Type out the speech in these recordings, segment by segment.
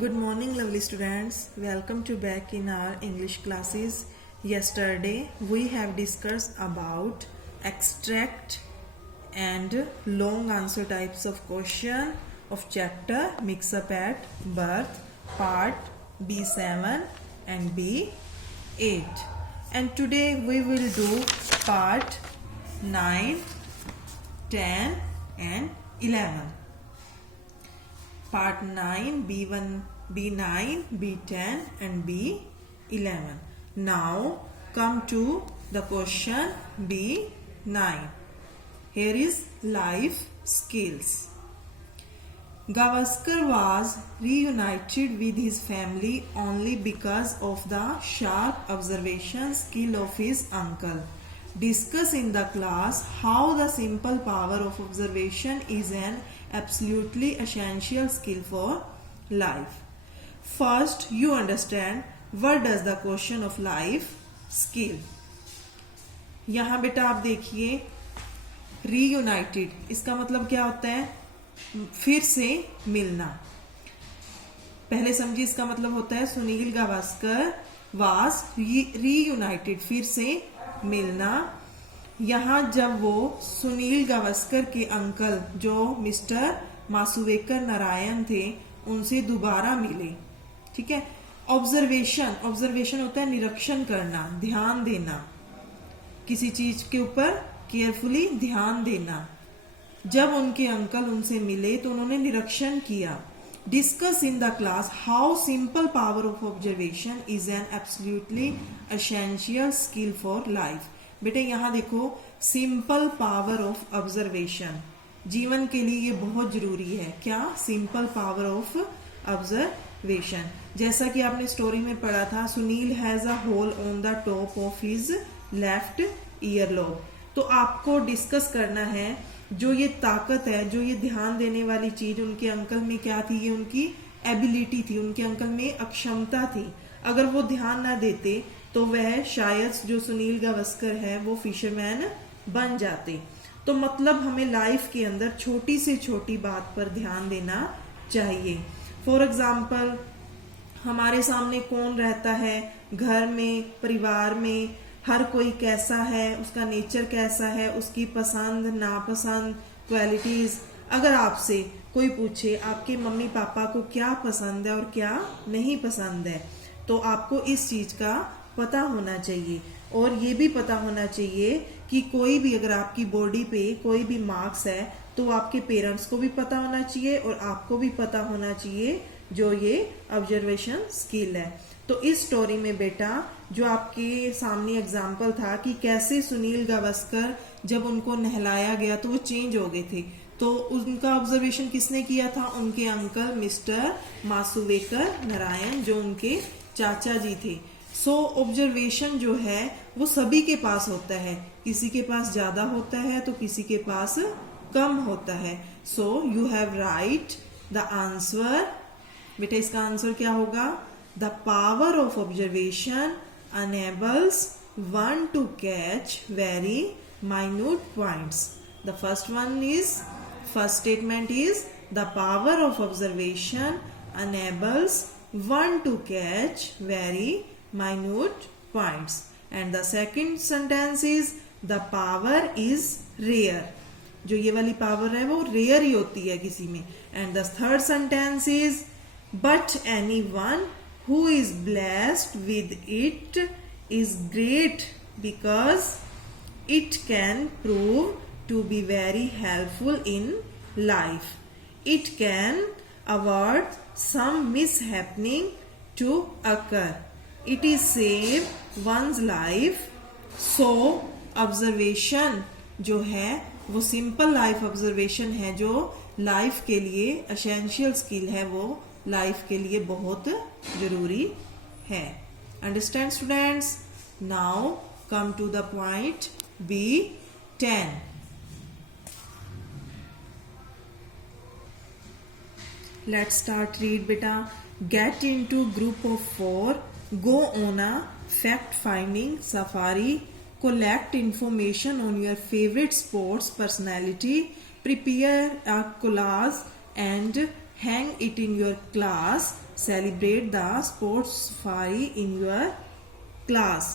Good morning, lovely students. Welcome to back in our English classes. Yesterday we have discussed about extract and long answer types of question of chapter Mix Up at Birth, part B7 and B8. And today we will do part 9, 10 and 11. Part 9, B1, B9, B10 and B11. Now come to the question B9. Here is life skills. Gavaskar was reunited with his family only because of the sharp observation skill of his uncle. Discuss in the class how the simple power of observation is an absolutely essential skill for life. First, you understand what does the question of life skill. यहाँ बेटा आप देखिए reunited, इसका मतलब क्या होता है? फिर से मिलना. पहले समझिए इसका मतलब होता है सुनील गावस्कर वाज reunited, फिर से मिलना. यहाँ जब वो सुनील गावस्कर के अंकल जो मिस्टर मासुवेकर नारायण थे उनसे दोबारा मिले. ठीक है. ऑब्जर्वेशन होता है निरीक्षण करना, ध्यान देना, किसी चीज के ऊपर केयरफुली ध्यान देना. जब उनके अंकल उनसे मिले तो उन्होंने निरीक्षण किया. Discuss in the class how simple power of observation is an absolutely essential skill for life. बेटे यहाँ देखो सिंपल पावर ऑफ ऑब्जर्वेशन जीवन के लिए ये बहुत जरूरी है. क्या? Simple power of observation. जैसा कि आपने स्टोरी में पढ़ा था, Sunil has a hole on the top of his left earlobe. तो आपको डिस्कस करना है जो ये ताकत है, जो ये ध्यान देने वाली चीज उनके अंकल में क्या थी. ये उनकी एबिलिटी थी, उनके अंकल में अक्षमता थी. अगर वो ध्यान ना देते तो वह शायद जो सुनील गावस्कर है वो फिशरमैन बन जाते. तो मतलब हमें लाइफ के अंदर छोटी से छोटी बात पर ध्यान देना चाहिए. फॉर एग्जाम्पल हमारे सामने कौन रहता है, घर में, परिवार में, हर कोई कैसा है, उसका नेचर कैसा है, उसकी पसंद नापसंद, क्वालिटीज. अगर आपसे कोई पूछे आपके मम्मी पापा को क्या पसंद है और क्या नहीं पसंद है, तो आपको इस चीज का पता होना चाहिए. और ये भी पता होना चाहिए कि कोई भी अगर आपकी बॉडी पे कोई भी मार्क्स है तो आपके पेरेंट्स को भी पता होना चाहिए और आपको भी पता होना चाहिए जो ये ऑब्जर्वेशन स्किल है. तो इस स्टोरी में बेटा जो आपके सामने एग्जाम्पल था कि कैसे सुनील गावस्कर जब उनको नहलाया गया तो वो चेंज हो गए थे, तो उनका ऑब्जर्वेशन किसने किया था? उनके अंकल मिस्टर मासुवेकर नारायण जो उनके चाचा जी थे. सो ऑब्जर्वेशन जो है वो सभी के पास होता है, किसी के पास ज्यादा होता है तो किसी के पास कम होता है. So you have right the answer. बेटा इसका आंसर क्या होगा? The power of observation enables one to catch very minute points. The first statement is the power of observation enables one to catch very minute points. And the second sentence is the power is rare. जो ये वाली power है वो rare ही होती है किसी में. And the third sentence is but anyone who is blessed with it is great because it can prove to be very helpful in life. It can avert some mishappening to occur. It is save one's life. So observation जो है वो simple life observation है जो life के लिए essential skill है, वो life के लिए बहुत जरूरी है. Understand students. Now come to the point B10. Let's start read बेटा. Get into group of 4, go on a fact finding safari, collect information on your favorite sports personality, prepare a collage and hang it in your class, celebrate the sports safari in your class.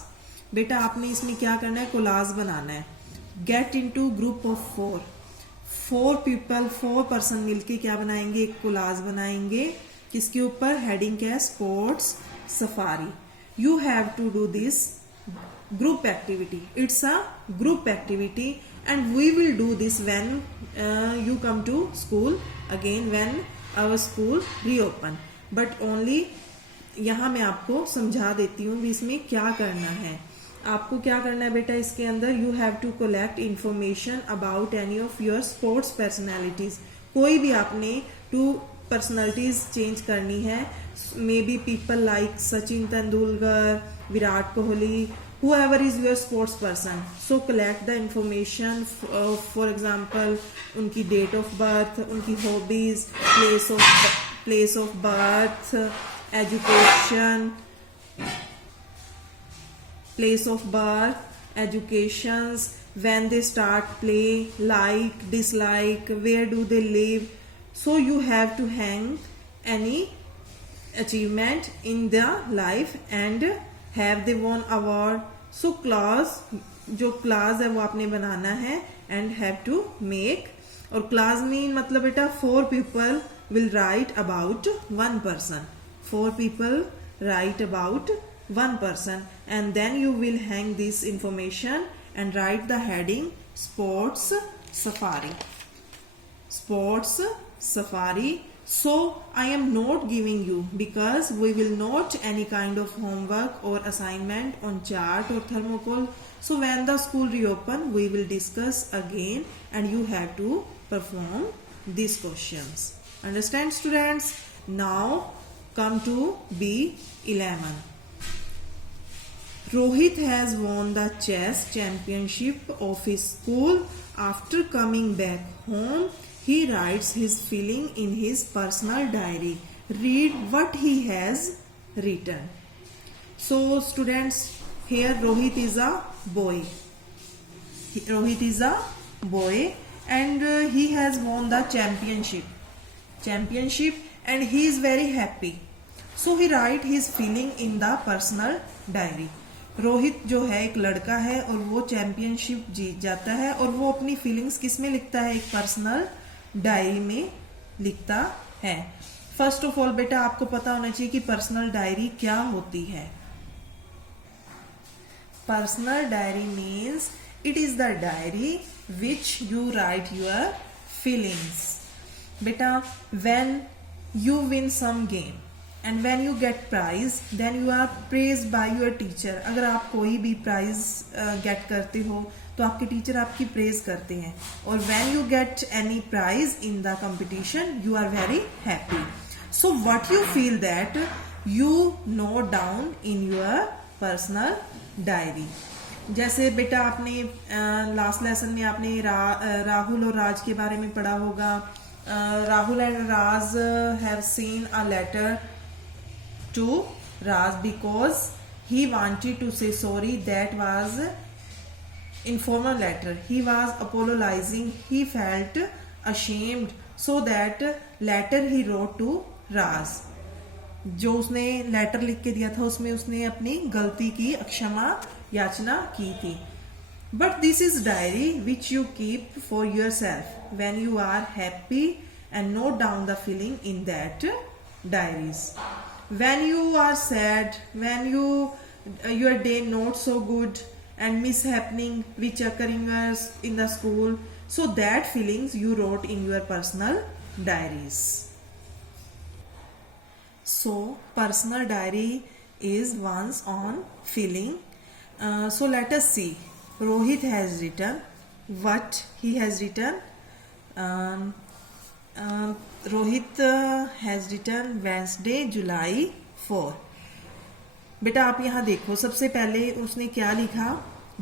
बेटा आपने इसमें क्या करना है, collage बनाना है. Get into group of 4 people, 4 person मिलके क्या बनाएंगे, एक कोलाज बनाएंगे. किसके ऊपर, हेडिंग क्या है, sports safari. You have to do this group activity. It's a group activity and we will do this when you come to school again, when our school reopen. But only यहाँ मैं आपको समझा देती हूँ इसमें क्या करना है. आपको क्या करना है बेटा इसके अंदर, you have to collect information about any of your sports personalities. कोई भी आपने 2 पर्सनैलिटीज चेंज करनी है. Maybe people like Sachin Tendulkar, Virat Kohli, whoever is your sports person. So collect the information, for example उनकी date of birth, उनकी hobbies, place of birth, education, place of birth, educations, when they start play, like, dislike, where do they live. So you have to hang any achievement in their life and have they won award. So class, जो class है वो आपने बनाना है and have to make. और class में मतलब बेटा 4 people will write about 1 person. 4 people write about 1 person and then you will hang this information and write the heading sports safari. Sports safari. So I am not giving you, because we will not any kind of homework or assignment on chart or thermocol. So when the school reopen, we will discuss again and you have to perform these questions. Understand students? Now come to B11. Rohit has won the chess championship of his school. After coming back home, he writes his feeling in his personal diary. Read what he has written. So students, here Rohit is a boy. Rohit is a boy and he has won the championship and he is very happy. So he write his feeling in the personal diary. Rohit जो है एक लड़का है और वो championship जीत जाता है और वो अपनी फीलिंग्स किस में लिखता है, एक पर्सनल डायरी में लिखता है. फर्स्ट ऑफ ऑल बेटा आपको पता होना चाहिए कि पर्सनल डायरी क्या होती है. Personal diary means it is the diary which you write your feelings. बेटा when you win some game and when you get prize then you are praised by your teacher. अगर आप कोई भी prize gate करते हो तो आपके teacher आपकी प्रेज करते हैं. और when you get any prize in the competition you are very happy. So what you feel that you note down in your personal diary. जैसे बेटा आपने लास्ट लेसन में आपने राहुल और राज के बारे में पढ़ा होगा. Rahul and Raj have seen a letter to Raj because he wanted to say sorry. That was informal letter. He was apologizing. He felt ashamed. So that letter he wrote to Raj. जो उसने लेटर लिख के दिया था उसमें उसने अपनी गलती की क्षमा याचना की थी. But this is diary which you keep for yourself when you are happy and note down the feeling in that diaries. When you are sad, when your day not so good and mishappening which occurring in the school, so that feelings you wrote in your personal diaries. So personal diary is one's own feeling. So let us see. Rohit has written what he has written. Rohit has written Wednesday July 4. बेटा आप यहाँ देखो, सबसे पहले उसने क्या लिखा,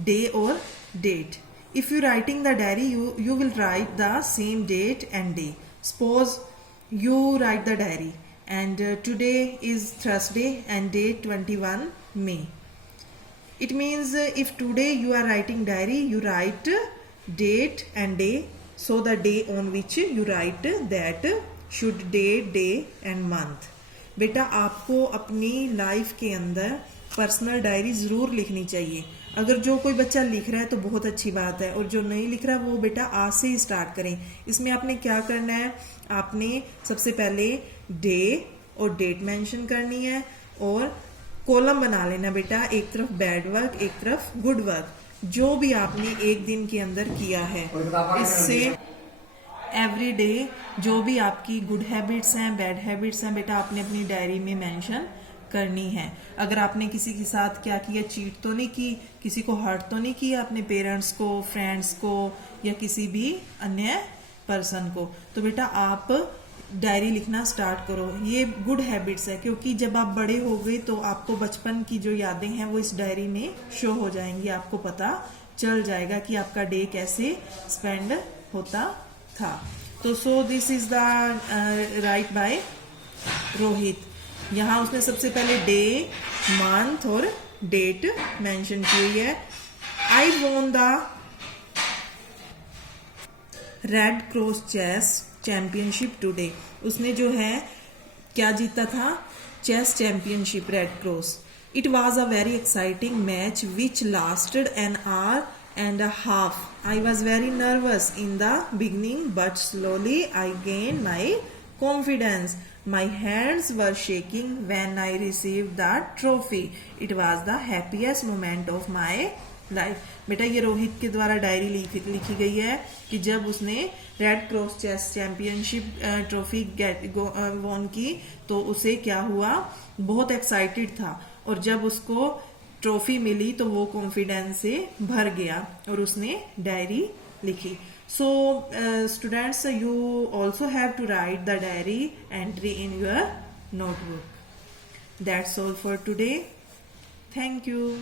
day और date. If you writing the diary you will write the same date and day. Suppose you write the diary and today is Thursday and date 21 May. It means if today you are writing diary, you write date and day. So the day on which you write that should date, day and month. बेटा आपको अपनी life के अंदर personal diary जरूर लिखनी चाहिए। अगर जो कोई बच्चा लिख रहा है तो बहुत अच्छी बात है, और जो नहीं लिख रहा वो बेटा आज से ही स्टार्ट करें। इसमें आपने क्या करना है, आपने सबसे पहले डे और डेट मेंशन करनी है, और कॉलम बना लेना बेटा, एक तरफ बैड वर्क एक तरफ गुड वर्क, जो भी आपने एक दिन के अंदर किया है। इससे एवरी डे जो भी आपकी गुड हैबिट्स हैं, बैड हैबिट्स हैं, बेटा आपने अपनी डायरी में मेंशन करनी है। अगर आपने किसी के साथ क्या किया, चीट तो नहीं की, किसी को हर्ट तो नहीं किया, अपने पेरेंट्स को, फ्रेंड्स को, या किसी भी अन्य पर्सन को, तो बेटा आप डायरी लिखना स्टार्ट करो। ये गुड हैबिट्स है, क्योंकि जब आप बड़े हो गए तो आपको बचपन की जो यादें हैं वो इस डायरी में शो हो जाएंगी। आपको पता चल जाएगा कि आपका डे कैसे स्पेंड होता था। तो so this is the write by Rohit. यहाँ उसने सबसे पहले डे, मंथ और डेट मेंशन की हुई है। I won the Red Cross chess championship today. उसने जो है क्या जीता था, chess championship Red Cross. It was a very exciting match which lasted an hour and a half. I was very nervous in the beginning, but slowly I gained my confidence. My hands were shaking when I received the trophy. It was the happiest moment of my life. बेटा ये रोहित के द्वारा diary लिखी गई है कि जब उसने Red Cross chess championship trophy won की तो उसे क्या हुआ, बहुत एक्साइटेड था, और जब उसको ट्रॉफी मिली तो वो कॉन्फिडेंस से भर गया और उसने डायरी लिखी। So students, you also have to write the diary entry in your notebook. That's all for today. Thank you.